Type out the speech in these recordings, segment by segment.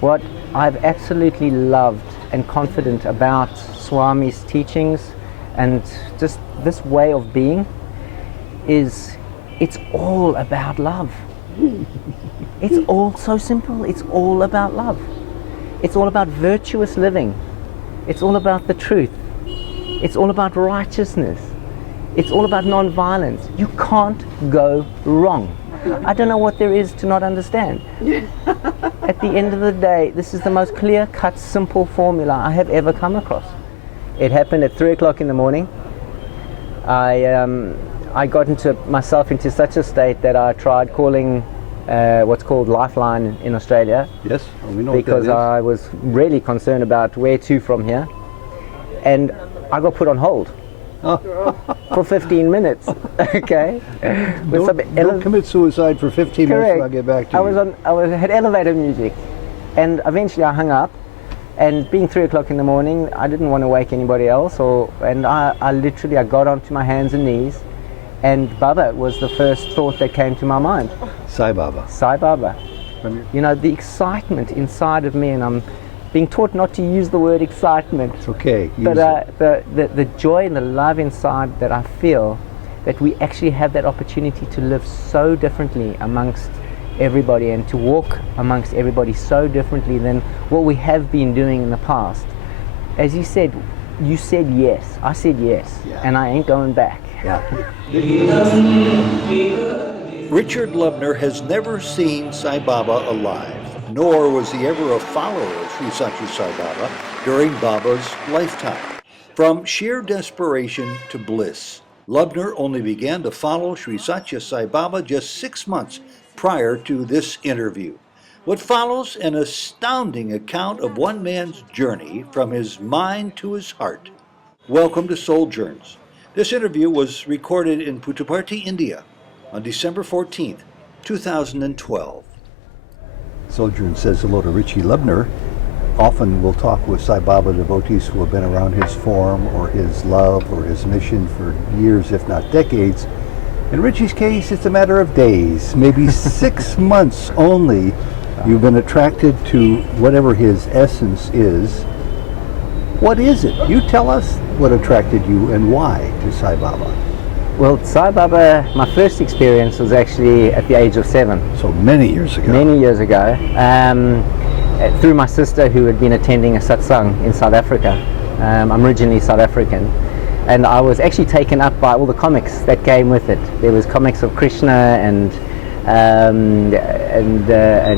What I've absolutely loved and confident about Swami's teachings and just this way of being is it's all about love. It's all so simple. It's all about love. It's all about virtuous living. It's all about the truth. It's all about righteousness. It's all about non-violence. You can't go wrong. I don't know what there is to not understand. At the end of the day, this is the most clear-cut, simple formula I have ever come across. It happened at 3 o'clock in the morning. I got myself into such a state that I tried calling what's called Lifeline in Australia. Yes, we know because what that is. I was really concerned about where to from here. And I got put on hold for 15 minutes. Okay. Don't commit suicide for 15 Correct. minutes. I'll get back to you. I had elevator music, and eventually I hung up. And being 3 o'clock in the morning, I didn't want to wake anybody else. And I literally got onto my hands and knees, and Baba was the first thought that came to my mind. Sai Baba. Sai Baba. You know, the excitement inside of me, and I'm being taught not to use the word excitement. It's okay. But the joy and the love inside that I feel, that we actually have that opportunity to live so differently amongst everybody and to walk amongst everybody so differently than what we have been doing in the past. As you said yes. I said yes. Yeah. And I ain't going back. Yeah. Richard Lubner has never seen Sai Baba alive, nor was he ever a follower of Sri Sathya Sai Baba during Baba's lifetime. From sheer desperation to bliss, Lubner only began to follow Sri Sathya Sai Baba just 6 months prior to this interview. What follows an astounding account of one man's journey from his mind to his heart. Welcome to Souljourns. This interview was recorded in Puttaparthi, India on December 14th, 2012. Souljourns says hello to Ritchie Lubner. Often we'll talk with Sai Baba devotees who have been around his form or his love or his mission for years, if not decades. In Ritchie's case, it's a matter of days, maybe 6 months only. You've been attracted to whatever his essence is. What is it? You tell us what attracted you and why to Sai Baba. Well, Sai Baba, my first experience was actually at the age of 7. So many years ago. Many years ago, through my sister who had been attending a satsang in South Africa. I'm originally South African, and I was actually taken up by all the comics that came with it. There was comics of Krishna and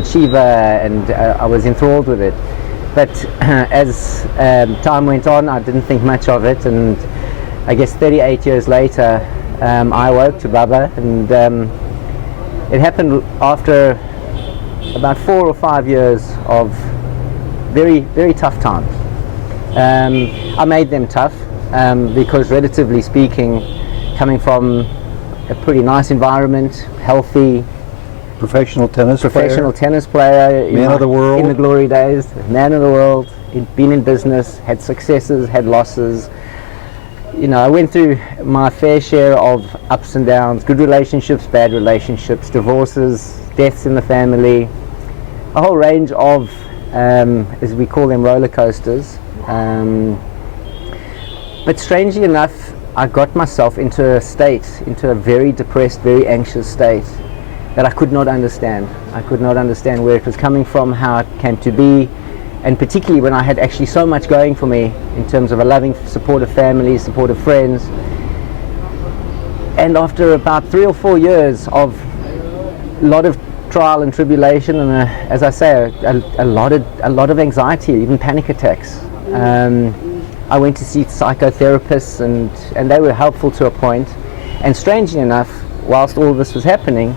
Shiva, and I was enthralled with it. But as time went on, I didn't think much of it, and I guess 38 years later, I awoke to Baba, and it happened after about 4 or 5 years of very, very tough times. I made them tough because, relatively speaking, coming from a pretty nice environment, healthy, Professional tennis player, man of the world, in the glory days, man of the world, been in business, had successes, had losses. You know, I went through my fair share of ups and downs, good relationships, bad relationships, divorces, deaths in the family, a whole range of, as we call them, roller coasters. But strangely enough, I got myself into a very depressed, very anxious state that I could not understand. I could not understand where it was coming from, how it came to be, and particularly when I had actually so much going for me in terms of a loving, supportive family, supportive friends. And after about 3 or 4 years of a lot of trial and tribulation, and as I say, a lot of anxiety, even panic attacks, I went to see psychotherapists, and they were helpful to a point. And strangely enough, whilst all this was happening,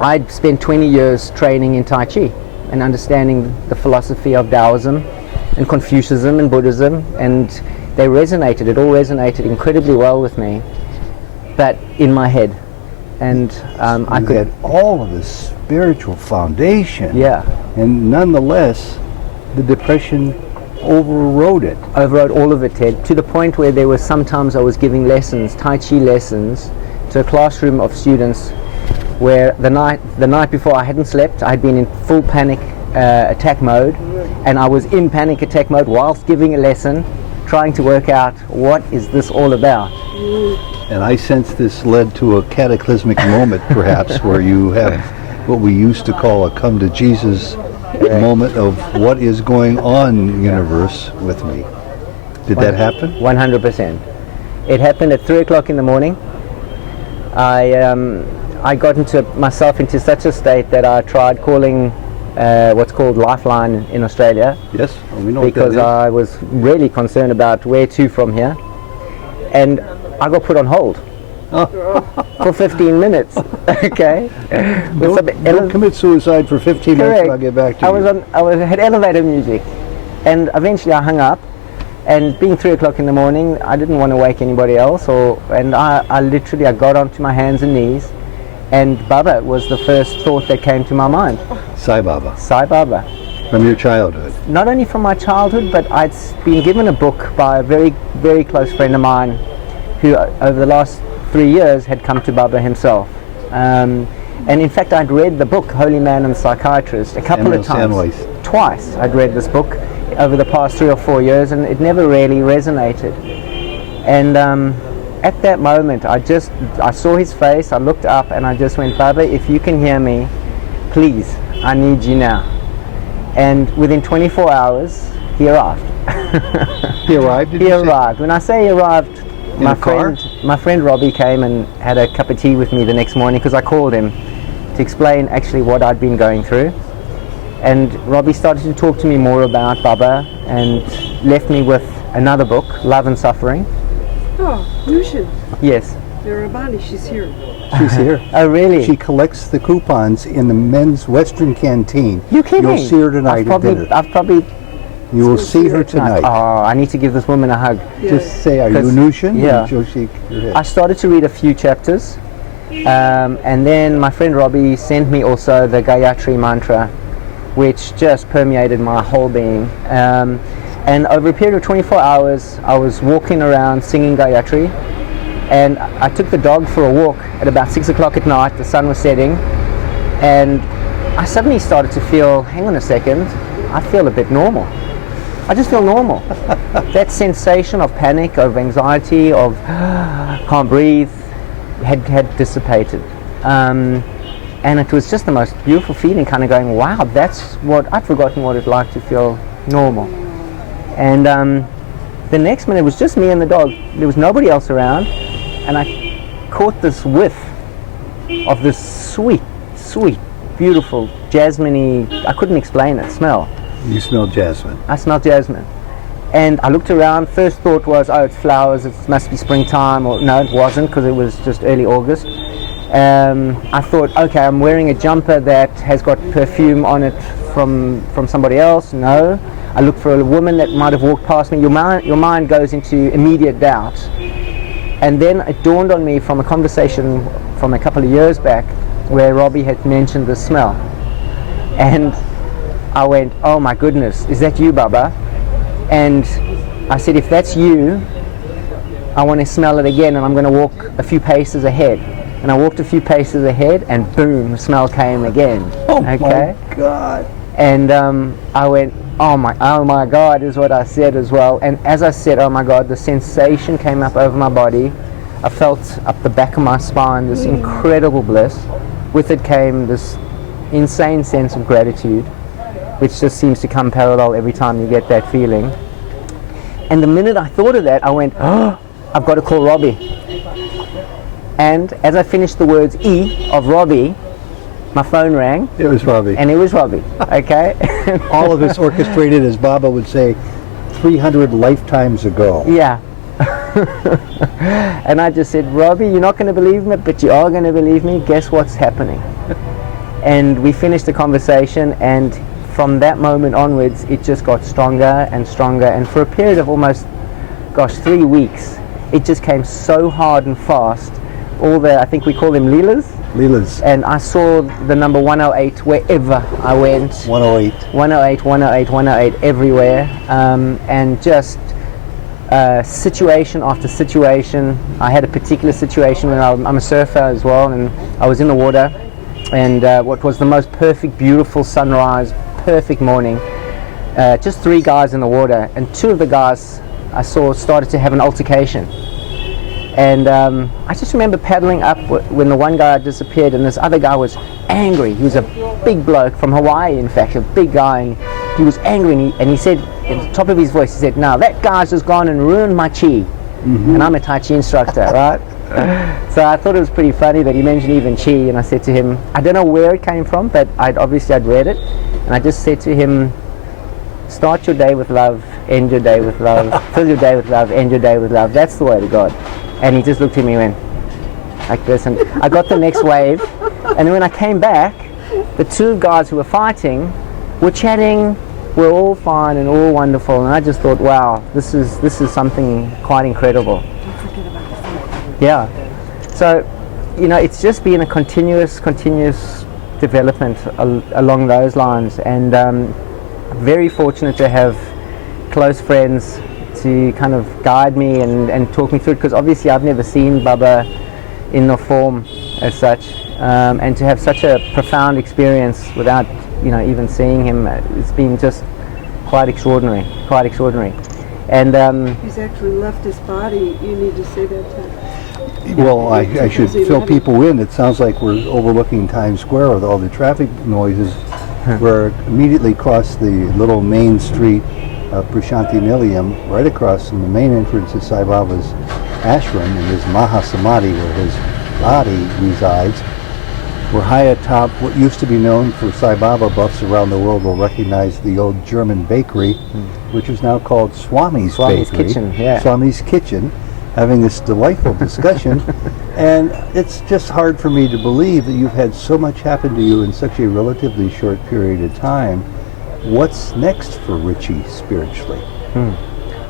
I'd spent 20 years training in Tai Chi and understanding the philosophy of Taoism and Confucianism and Buddhism, and it all resonated incredibly well with me, but in my head. And I could had all of this spiritual foundation, yeah, and nonetheless the depression overrode all of it, Ted, to the point where there was sometimes I was giving lessons, Tai Chi lessons, to a classroom of students where the night before I hadn't slept. I'd been in full panic attack mode, and I was in panic attack mode whilst giving a lesson, trying to work out what is this all about. And I sense this led to a cataclysmic moment, perhaps, where you have what we used to call a come to Jesus moment of what is going on, universe, with me. Did that happen? 100%. It happened at 3 o'clock in the morning. I got myself into such a state that I tried calling what's called Lifeline in Australia. Yes, we know because what that I was really concerned about where to from here, and I got put on hold for 15 minutes. Okay, don't commit suicide for 15 minutes. And I'll get back to you. I had elevator music, and eventually I hung up. And being 3 o'clock in the morning, I didn't want to wake anybody else, and I literally got onto my hands and knees, and Baba was the first thought that came to my mind. Sai Baba. Sai Baba. From your childhood. Not only from my childhood, but I'd been given a book by a very, very close friend of mine who over the last 3 years had come to Baba himself. And in fact, I'd read the book, Holy Man and Psychiatrist, a couple of times. Twice I'd read this book over the past 3 or 4 years, and it never really resonated. And at that moment, I saw his face, I looked up, and I just went, Baba, if you can hear me, please, I need you now. And within 24 hours, he arrived. He arrived? He arrived. When I say he arrived, my friend Robbie came and had a cup of tea with me the next morning, because I called him to explain actually what I'd been going through. And Robbie started to talk to me more about Baba and left me with another book, Love and Suffering. Oh, Nushin. Yes. Rabani, she's here. She's here. Oh, really? She collects the coupons in the men's Western canteen. You kidding? You'll see her tonight at dinner. You will see her tonight. Oh, I need to give this woman a hug. Yeah. Just say, are you Nushin? Yeah. And she'll shake your head. I started to read a few chapters, and then my friend Robbie sent me also the Gayatri mantra, which just permeated my whole being. And over a period of 24 hours, I was walking around singing Gayatri, and I took the dog for a walk at about 6 o'clock at night. The sun was setting, and I suddenly started to feel, hang on a second, I feel a bit normal. I just feel normal. That sensation of panic, of anxiety, of can't breathe, had dissipated. And it was just the most beautiful feeling, kind of going, wow, I'd forgotten what it's like to feel normal. And the next minute it was just me and the dog. There was nobody else around, and I caught this whiff of this sweet, sweet, beautiful, jasmine-y, I couldn't explain it, smell. You smell jasmine. I smelled jasmine. And I looked around, first thought was, oh, it's flowers, it must be springtime, or no, it wasn't, because it was just early August. I thought, okay, I'm wearing a jumper that has got perfume on it from somebody else. No. I looked for a woman that might have walked past me. Your mind goes into immediate doubt. And then it dawned on me from a conversation from a couple of years back where Robbie had mentioned the smell. And I went, oh my goodness, is that you, Baba? And I said, if that's you, I want to smell it again, and I'm going to walk a few paces ahead. And I walked a few paces ahead, and boom, the smell came again. Oh my God. And I went, oh my God, is what I said as well. And as I said, oh my God, the sensation came up over my body. I felt up the back of my spine this incredible bliss. With it came this insane sense of gratitude, which just seems to come parallel every time you get that feeling. And the minute I thought of that, I went, oh, I've got to call Robbie. And as I finished the words E of Robbie, my phone rang. It was Robbie. And it was Robbie, okay? All of this orchestrated, as Baba would say, 300 lifetimes ago. Yeah. And I just said, Robbie, you're not going to believe me, but you are going to believe me. Guess what's happening? And we finished the conversation, and from that moment onwards, it just got stronger and stronger. And for a period of almost, 3 weeks, it just came so hard and fast. All the, I think we call them Leelas. Leelas. And I saw the number 108 wherever I went. 108. 108, 108, 108 everywhere. And just situation after situation. I had a particular situation when I'm a surfer as well, and I was in the water, and what was the most perfect, beautiful sunrise, perfect morning. Just 3 guys in the water, and 2 of the guys I saw started to have an altercation. And I just remember paddling up when the one guy disappeared, and this other guy was angry. He was a big bloke from Hawaii, in fact, a big guy, and he was angry, and he said, at the top of his voice, he said, "Now that guy's just gone and ruined my chi." And I'm a Tai Chi instructor, right? So I thought it was pretty funny that he mentioned even chi, and I said to him, I don't know where it came from, but I'd read it, and I just said to him, start your day with love, end your day with love, fill your day with love, end your day with love. That's the way to God. And he just looked at me and went like this, and I got the next wave, and then when I came back, the 2 guys who were fighting were chatting, we're all fine and all wonderful, and I just thought, wow, this is something quite incredible. Yeah. So, it's just been a continuous development along those lines, and very fortunate to have close friends to kind of guide me and talk me through it, because obviously I've never seen Baba in the form as such, and to have such a profound experience without even seeing him, it's been just quite extraordinary. And He's actually left his body. You need to say that to him. Well, I should fill people in. It sounds like we're overlooking Times Square with all the traffic noises. We're immediately across the little main street of Prasanthi Nilayam, right across from the main entrance to Sai Baba's ashram and his Mahasamadhi, where his body resides. We're high atop what used to be known for Sai Baba buffs around the world will recognize the old German bakery, which is now called Swami's Bakery. Kitchen, yeah. Swami's Kitchen, having this delightful discussion. And it's just hard for me to believe that you've had so much happen to you in such a relatively short period of time. What's next for Ritchie spiritually?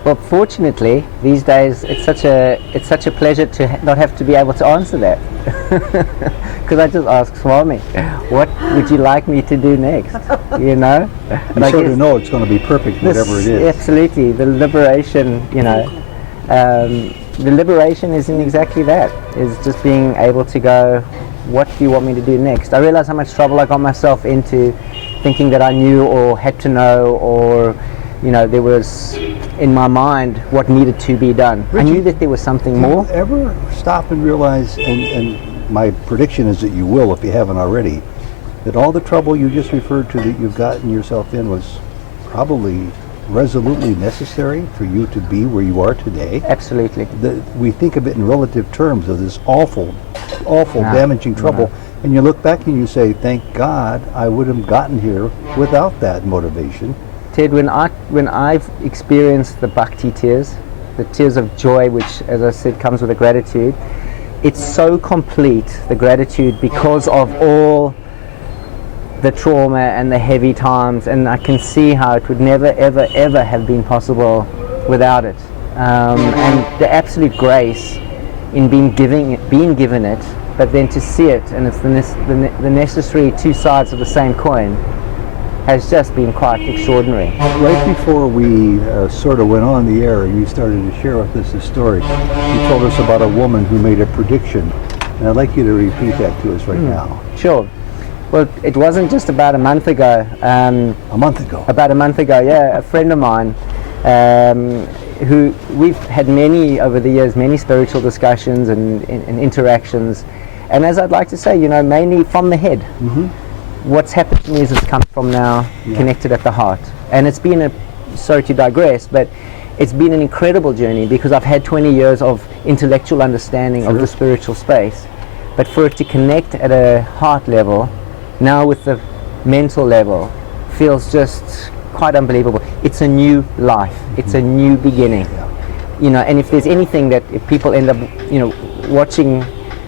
Well, fortunately, these days it's such a pleasure to not have to be able to answer that, because I just ask Swami, what would you like me to do next? You sort of know it's going to be perfect, whatever it is. Absolutely, the liberation. The liberation is in exactly that. Is just being able to go, what do you want me to do next? I realize how much trouble I got myself into, thinking that I knew or had to know, or there was in my mind what needed to be done. Ritchie, I knew that there was something more. Do you ever stop and realize, and my prediction is that you will if you haven't already, that all the trouble you just referred to that you've gotten yourself in was probably resolutely necessary for you to be where you are today? Absolutely. We think of it in relative terms of this awful, damaging trouble, and you look back and you say, thank God I would have gotten here without that motivation. Ted, when I've experienced the bhakti tears, the tears of joy, which, as I said, comes with a gratitude, it's so complete, the gratitude, because of all the trauma and the heavy times, and I can see how it would never, ever, ever have been possible without it. And the absolute grace in being given it, but then to see it, and it's the necessary 2 sides of the same coin, has just been quite extraordinary. Right before we sort of went on the air and you started to share with us the story, you told us about a woman who made a prediction, and I'd like you to repeat that to us right now. Sure. Well, it wasn't just about a month ago. About a month ago, yeah. A friend of mine, who we've had over the years, many spiritual discussions and interactions, and as I'd like to say, mainly from the head. What's happened to me is it's come from now, connected at the heart. And it's been sorry to digress, but it's been an incredible journey, because I've had 20 years of intellectual understanding of the spiritual space. But for it to connect at a heart level, now with the mental level, feels just quite unbelievable. It's a new life. It's a new beginning. And if there's anything that if people end up, watching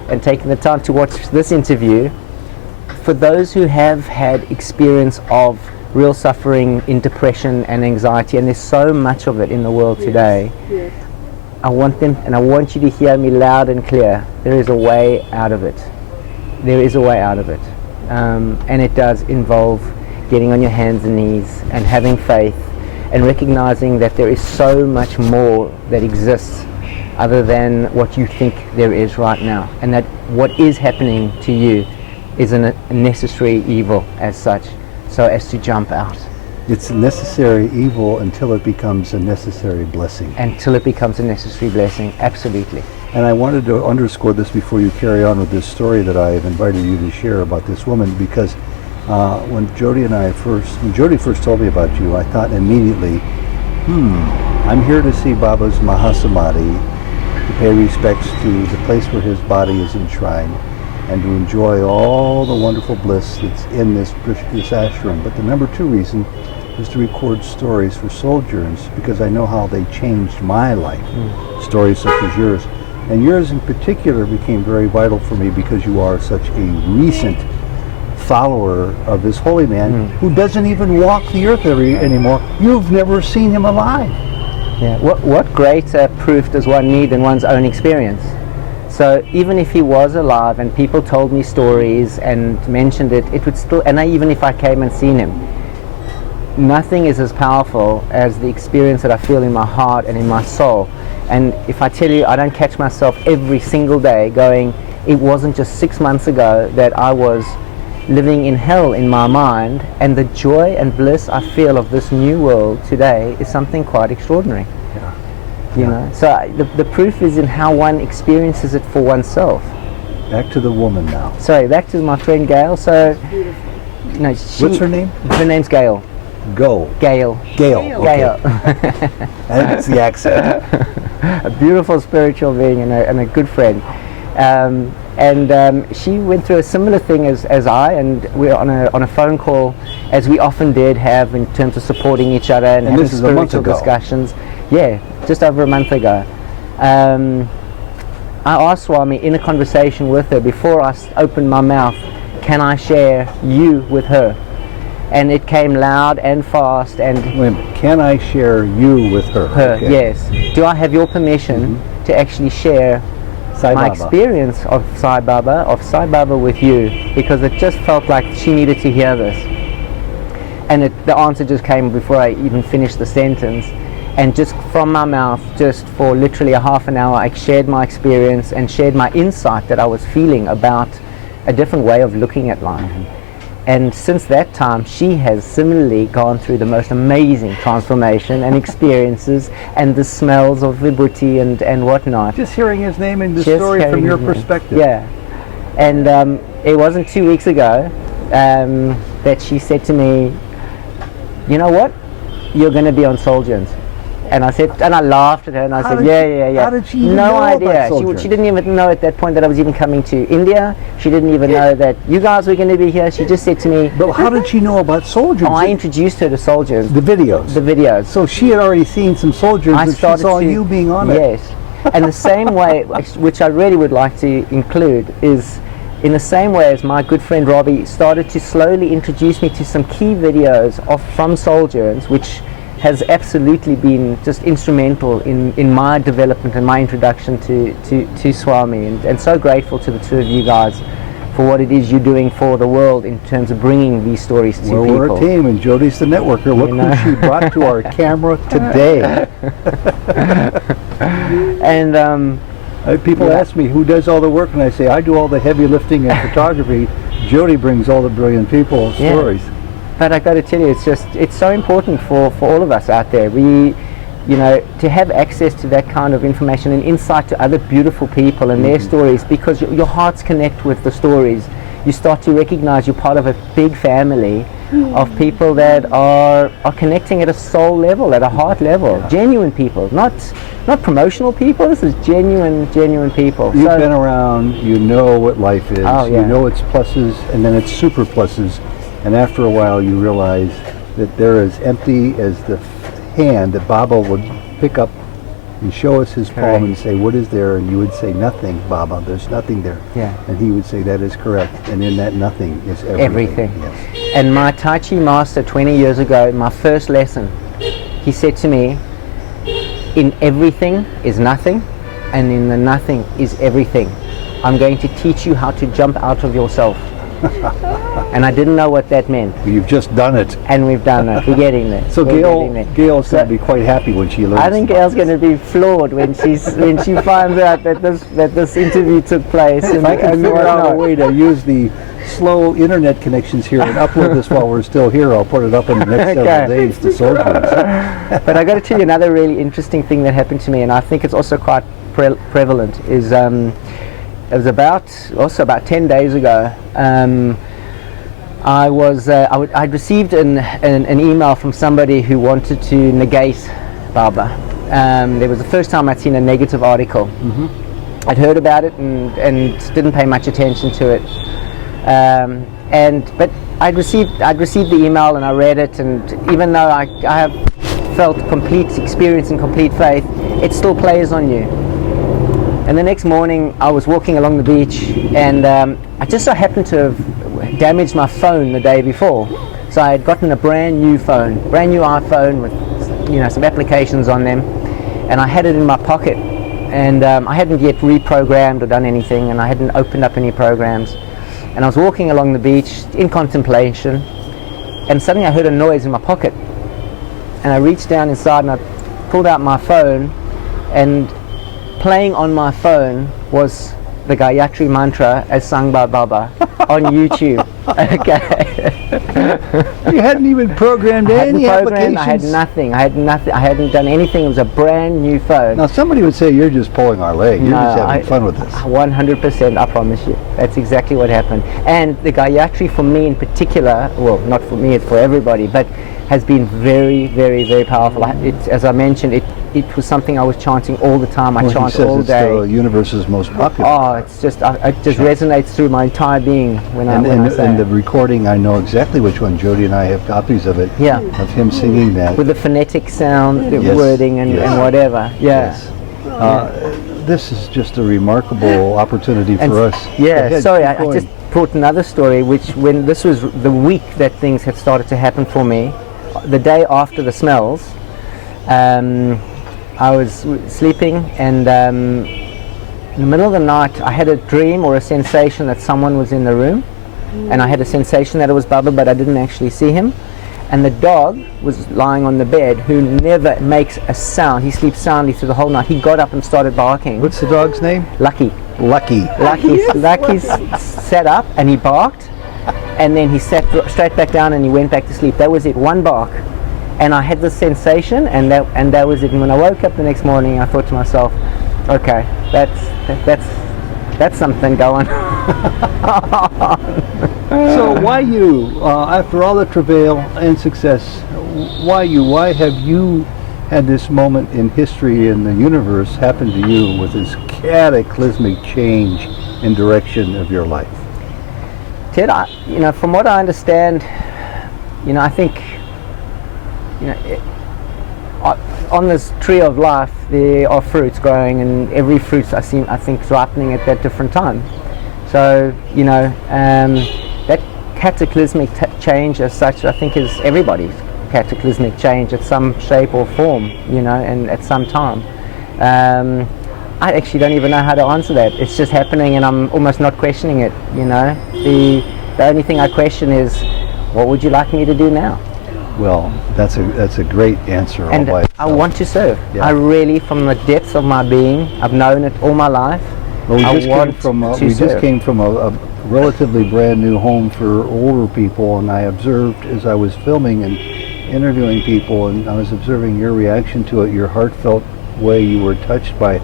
and taking the time to watch this interview, for those who have had experience of real suffering in depression and anxiety, and there's so much of it in the world today, I want them, and I want you to hear me loud and clear, there is a way out of it. There is a way out of it. And it does involve getting on your hands and knees and having faith and recognizing that there is so much more that exists other than what you think there is right now, and that what is happening to you is a necessary evil as such, so as to jump out. It's a necessary evil until it becomes a necessary blessing. Until it becomes a necessary blessing, absolutely. And I wanted to underscore this before you carry on with this story that I have invited you to share about this woman, because when Jody first told me about you, I thought immediately, I'm here to see Baba's Mahasamadhi, to pay respects to the place where his body is enshrined, and to enjoy all the wonderful bliss that's in this ashram. But the number two reason is to record stories for Souljourns, because I know how they changed my life. Stories such as yours. And yours in particular became very vital for me because you are such a recent follower of this holy man who doesn't even walk the earth anymore. You've never seen him alive. Yeah. What greater proof does one need than one's own experience? So even if he was alive and people told me stories and mentioned it, it would still, and even if I came and seen him, nothing is as powerful as the experience that I feel in my heart and in my soul. And if I tell you, I don't catch myself every single day going, it wasn't just 6 months ago that I was living in hell in my mind, and the joy and bliss I feel of this new world today is something quite extraordinary. Yeah. You know, so the proof is in how one experiences it for oneself. Back to the woman now. Sorry, back to my friend Gail. So, no, What's her name? Her name's Gail. Gail. Gail. Okay. Gail. That's the accent. A beautiful spiritual being and a good friend. She went through a similar thing as I, and we're on a phone call, as we often did have in terms of supporting each other and having this is a month spiritual ago. discussions. Yeah, just over a month ago. I asked Swami in a conversation with her, before I opened my mouth, can I share you with her? And it came loud and fast. And Wait a minute. Can I share you with her? Okay. Yes. Do I have your permission to actually share Sai my Baba. experience of Sai Baba with you? Because it just felt like she needed to hear this. And the answer just came before I even finished the sentence. And just from my mouth, just for literally a half an hour, I shared my experience and shared my insight that I was feeling about a different way of looking at life. And since that time, she has similarly gone through the most amazing transformation and experiences and the smells of vibhuti and whatnot. Just hearing his name and the Just story from hearing your his name. perspective. Yeah. And it wasn't 2 weeks ago that she said to me, you know what? You're going to be on Souljourns. And I said, and I laughed at her and I said, yeah. How did she even no know idea. about Souljourns? She didn't even know at that point that I was even coming to India. She didn't even know that you guys were going to be here. She just said to me, But how did she know about Souljourns? I introduced her to Souljourns. The videos. The videos. So she had already seen some Souljourns I and she started saw to, you being on it. Yes. And the same way, which I really would like to include, is in the same way as my good friend Robbie started to slowly introduce me to some key videos from Souljourns, which has absolutely been just instrumental in my development and my introduction to Swami, and so grateful to the two of you guys for what it is you're doing for the world in terms of bringing these stories to Well, people. we're a team, and Jody's the networker. Look who she brought to our camera today. And People ask me who does all the work, and I say I do all the heavy lifting and photography. Jody brings all the brilliant people stories. But I got to tell you, it's so important for all of us out there. We, to have access to that kind of information and insight to other beautiful people and their stories, because your hearts connect with the stories. You start to recognize you're part of a big family of people that are connecting at a soul level, at a heart level. Genuine people, not promotional people. This is genuine people. You've been around, you know what life is. Oh, yeah. You know its pluses and then its super pluses. And after a while you realize that they're as empty as the hand that Baba would pick up and show us his palm and say, what is there? And you would say, nothing, Baba, there's nothing there. Yeah. And he would say, that is correct. And in that nothing is everything. Yes. And my Tai Chi master 20 years ago, my first lesson, he said to me, in everything is nothing, and in the nothing is everything. I'm going to teach you how to jump out of yourself. And I didn't know what that meant. You've just done it. And we've done it. We're getting there. So Gail's going to be quite happy when she learns. I think Gail's going to be floored when she finds out that this interview took place. If I can figure out a way to use the slow internet connections here and upload this while we're still here. I'll put it up in the next several days to Souljourns. But I got to tell you another really interesting thing that happened to me, and I think it's also quite prevalent. Is it was about 10 days ago. I'd received an email from somebody who wanted to negate Baba. There was the first time I'd seen a negative article. Mm-hmm. I'd heard about it and didn't pay much attention to it. But I'd received the email and I read it, and even though I have felt complete experience and complete faith, it still plays on you. And the next morning I was walking along the beach, and I just so happened to have damaged my phone the day before. So I had gotten a brand new iPhone with some applications on them, and I had it in my pocket, and I hadn't yet reprogrammed or done anything, and I hadn't opened up any programs. And I was walking along the beach in contemplation, and suddenly I heard a noise in my pocket, and I reached down inside and I pulled out my phone, and playing on my phone was the Gayatri mantra as sung by Baba on YouTube. Okay. You hadn't even programmed any applications? I had nothing. I hadn't done anything. It was a brand new phone. Now somebody would say you're just pulling our leg. You're just having fun with this. 100%, I promise you. That's exactly what happened. And the Gayatri for me in particular, well, not for me, it's for everybody, but has been very, very, very powerful. As I mentioned, it was something I was chanting all the time. I chant all day. It's the universe's most popular. Oh, it just resonates through my entire being when I say and the it. recording, I know exactly which one. Jody and I have copies of it. Yeah. Of him singing that. With the phonetic sound, the Yes. wording, and whatever. Yeah. Yes. This is just a remarkable opportunity for us. Yeah. Ahead, Sorry, keep I going. just brought another story. When this was the week that things had started to happen for me, the day after the smells, I was sleeping, and in the middle of the night I had a dream or a sensation that someone was in the room, and I had a sensation that it was Baba, but I didn't actually see him. And the dog was lying on the bed, who never makes a sound. He sleeps soundly through the whole night. He got up and started barking. What's the dog's name? Lucky. Lucky. Lucky's sat up and he barked, and then he sat straight back down and he went back to sleep. That was it, one bark. And I had this sensation, and that was it. And when I woke up the next morning, I thought to myself, okay, that's something going on. So why you, after all the travail and success, why you? Why have you had this moment in history in the universe happen to you with this cataclysmic change in direction of your life? Ted, from what I understand, I think, on this tree of life there are fruits growing, and every fruit I think is ripening at that different time. So that cataclysmic change as such, I think, is everybody's cataclysmic change at some shape or form, and at some time. I actually don't even know how to answer that. It's just happening, and I'm almost not questioning it. The only thing I question is, what would you like me to do now? Well, that's a great answer. And all by I want to serve. Yeah. I really, from the depths of my being, I've known it all my life. Well, we I just want just came from a relatively brand new home for older people, and I observed as I was filming and interviewing people, and I was observing your reaction to it, your heartfelt way you were touched by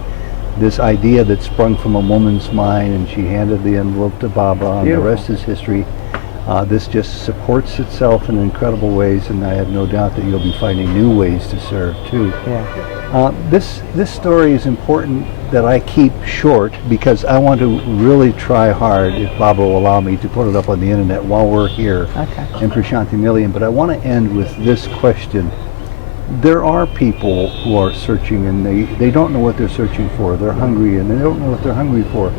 this idea that sprung from a woman's mind, and she handed the envelope to Baba, and the rest is history. This just supports itself in incredible ways, and I have no doubt that you'll be finding new ways to serve too. Yeah. This story is important that I keep short, because I want to really try hard, if Baba will allow me, to put it up on the internet while we're here in Prasanthi Nilayam. But I want to end with this question. There are people who are searching, and they don't know what they're searching for. They're hungry, and they don't know what they're hungry for.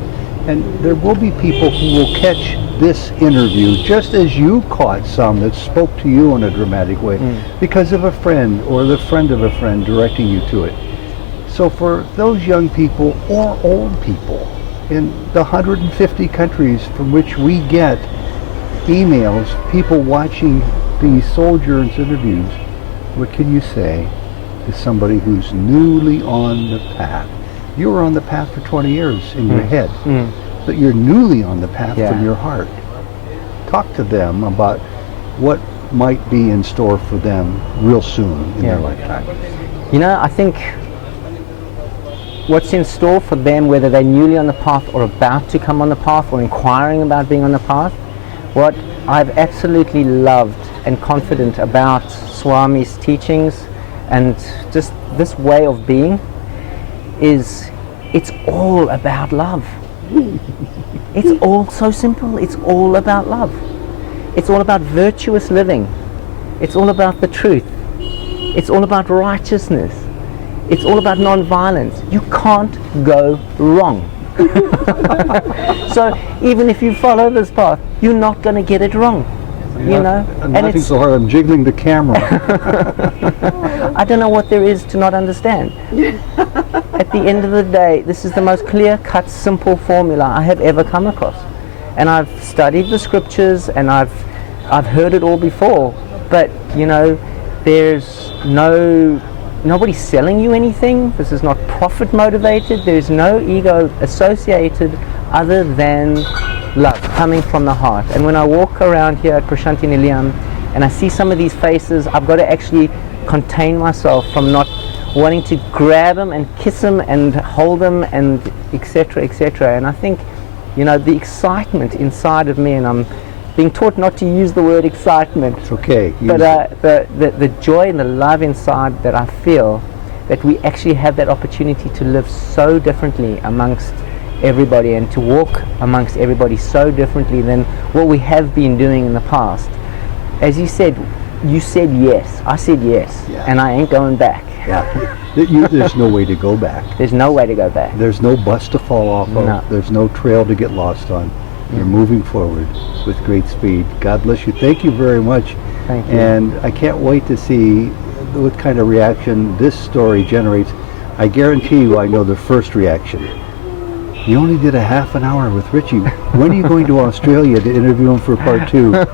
And there will be people who will catch this interview just as you caught some that spoke to you in a dramatic way because of a friend or the friend of a friend directing you to it. So for those young people or old people in the 150 countries from which we get emails, people watching these Souljourns interviews, what can you say to somebody who's newly on the path? You were on the path for 20 years in your head, but you're newly on the path from your heart. talk to them about what might be in store for them real soon in their lifetime. You know, I think what's in store for them, whether they're newly on the path or about to come on the path or inquiring about being on the path, what I've absolutely loved and confident about Swami's teachings and just this way of being is it's all about love. It's all so simple. It's all about love. It's all about virtuous living. It's all about the truth. It's all about righteousness. It's all about non-violence. You can't go wrong. So even if you follow this path, you're not going to get it wrong. You know? I'm laughing so hard I'm jiggling the camera. I don't know what there is to not understand. At the end of the day, this is the most clear-cut, simple formula I have ever come across. And I've studied the scriptures and I've heard it all before. But, you know, there's nobody selling you anything. This is not profit motivated. There's no ego associated other than love coming from the heart. And when I walk around here at Prasanthi Nilayam and I see some of these faces, I've got to actually contain myself from not wanting to grab them and kiss them and hold them and etc., etc. And I think, you know, the excitement inside of me, and I'm being taught not to use the word excitement. It's okay. But the joy and the love inside that I feel, that we actually have that opportunity to live so differently amongst everybody and to walk amongst everybody so differently than what we have been doing in the past. As you said yes. I said yes. Yeah. And I ain't going back. Yeah. There's no way to go back. There's no way to go back. There's no bus to fall off of. No. There's no trail to get lost on. You're moving forward with great speed. God bless you. Thank you very much. Thank you. And I can't wait to see what kind of reaction this story generates. I guarantee you I know the first reaction. You only did a half an hour with Ritchie. When are you going to Australia to interview him for part 2? Well,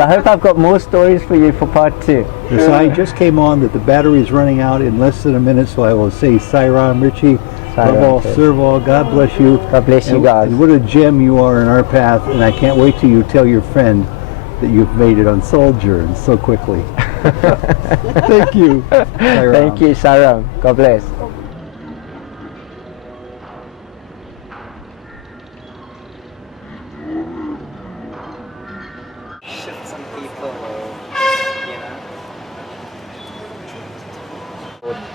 I hope I've got more stories for you for part 2. The sign just came on that the battery is running out in less than a minute, so I will say Sairam, Ritchie. Love all, serve all. God bless you. God bless you guys. And what a gem you are in our path, and I can't wait till you tell your friend that you've made it on Souljourns so quickly. Thank you. Sairam. Thank you, Saram. God bless. Shift some people, you know.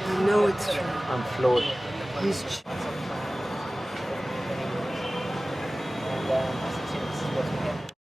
I know it's true. I'm flawed. He's